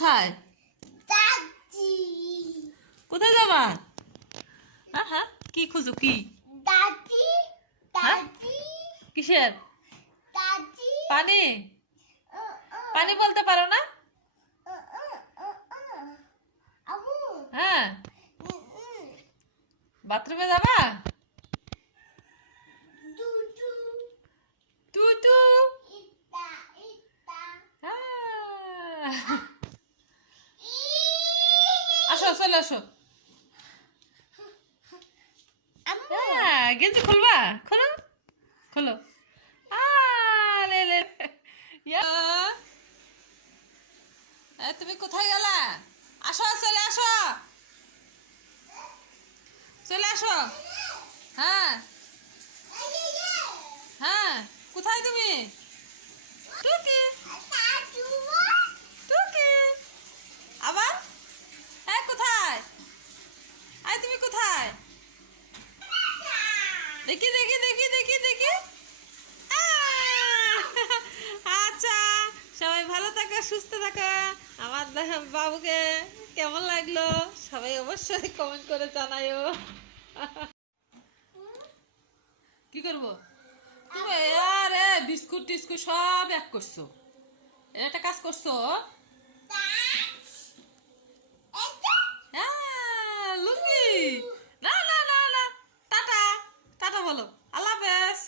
কোথায়? কোথায় যাবা? হ্যাঁ হ্যাঁ কি খুঁজো কি? দাদি হ্যাঁ? কিসের? দাদি। পানি? পানি বলতে পারো না? হ্যাঁ. বাথরুমে যাবা? দুদু। তু তু ইতা ইতা। হ্যাঁ। চলে আসো। হ্যাঁ গেঞ্জি খুলবা? খোলো। খোলো। তুমি কোথায় গেলা? আসো চলে আসো। চলে আসো। হ্যাঁ। হ্যাঁ কোথায় তুমি? টুকি সবাই ভালো থাকো, সুস্থ থাকো। আমার বাবুকে কেমন লাগল? সবাই অবশ্যই কমেন্ট করে জানাইও কি করব? আরে, বিস্কুট টিস্কুট সব এক করছ। একটা কাজ করছ? লুঙ্গি। না না না না। টাটা টাটা বলো। আল্লাহ হাফেজ।